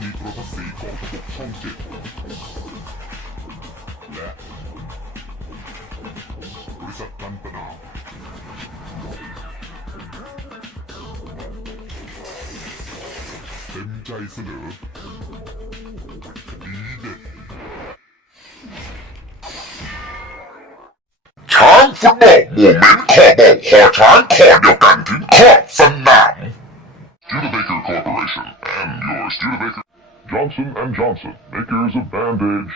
นีโทรทัศน์สีของระบบช่องเจ็ดและบริษัทกันตนาเต็มใจเสนอดีเด็ดช้างฟุตบอลโมเมนต์ขอบอกขอช้างขอเดียวกันถึงขอบสนาม Studebaker Corporation and your Studebaker Johnson and Johnson, makers of bandage.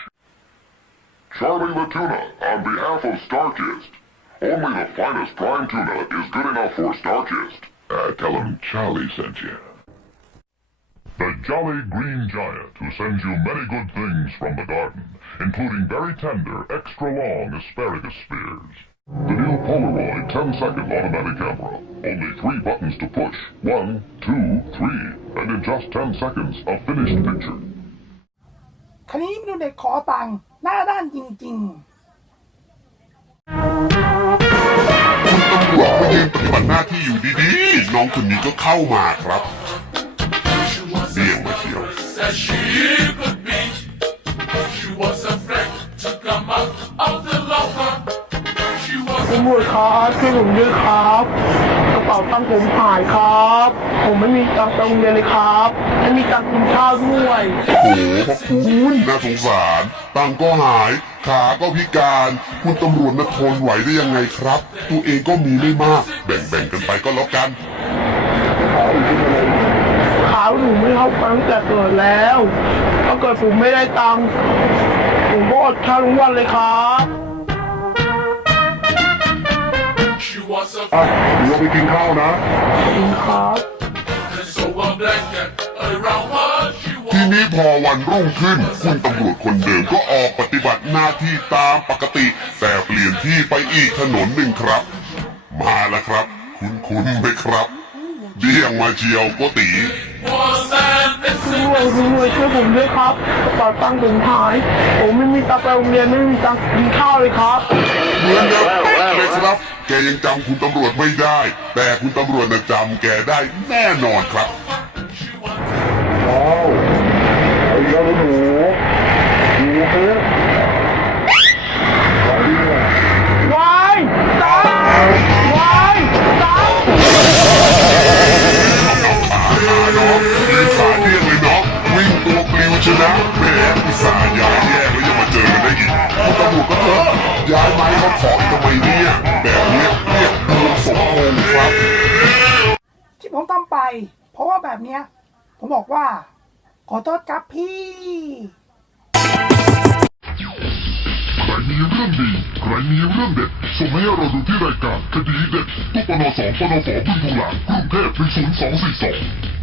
Charlie La Tuna, on behalf of Starkist. Only the finest prime tuna is good enough for Starkist. Uh, tell him Charlie sent you. The Jolly Green Giant, who sends you many good things from the garden, including very tender, extra long asparagus spears. The new Polaroid 10-second automatic camera. Only three buttons to push. One, two, three. And in just 10 seconds, a finished picture. คันนี้ไม่ดูเด็กขอตังค์หน้าด้านจริงคุณตำรวจมายืนปฏิบัติหน้าที่อยู่ดีๆ น้องคนนี้ก็เข้ามาครับเรียกมาเชียว Said She was ตำรวจครับช่วยผมด้วยครับกระเป๋าตังค์ผมหายครับ ผมไม่มีตังค์ไปโรงเรียนเลยครับไม่มีตังค์กินข้าวด้วยโอ้โหพระคุณน่าสงสารตังค์ก็หาย ขาก็พิการ คุณตำรวจมาทนไหวได้ยังไงครับ ตัวเองก็มีไม่มาก แบ่งๆกันไปก็แล้วกันขาวหนูไม่เข้าตังค์แต่เกิดแล้วถ้าเกิดผมไม่ได้ตังค์ผมก็อดข้าวทุกวันเลยครับ she was อะ afraid เดี๋ยวไปกินข้าวนะขอบคุณครับ and so a blanket around her. She ที was นี้พอวันรุ่งขึ้น คุณตำรวจคนเดิมก็ออกปฏิบัติหน้าที่ตามปกติ แต่เปลี่ยนที่ไปอีกถนนหนึ่งครับ มาแล้วครับ คุณคุณไหมครับ เดี่ยงมาเชียวโกตี was an ตำรวยคุณรวยช่วยผมด้วยครับกระเป๋าตังค์ผมหาย ผมไม่มีตังค์ไปโรงเรียนไม่มีตังค์กินข้าวเลยครับ เหมือนเดิมเป๊ะเลยครับ แกยังจำคุณตำรวจไม่ได้ แต่คุณตำรวจน่ะจำแกได้แน่นอนครับ ก็เถอะย้ายไม้เขาขออีกทำไมเนี่ยแบบเนี้ยเรียกดวงสมพงษ์ครับๆที่ผมทำไป เพราะว่าแบบเนี้ย ผมบอกว่า ขอโทษครับพี่ ใครมีเรื่องดีใครมีเรื่องเด็ดส่งมาให้เราดูที่รายการคดีเด็ดตุ๊ปนสองปนฝบึ้งทุงหลางกรุงเทพ10242